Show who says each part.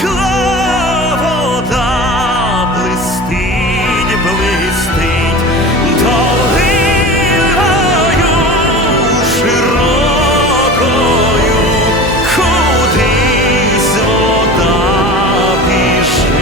Speaker 1: close.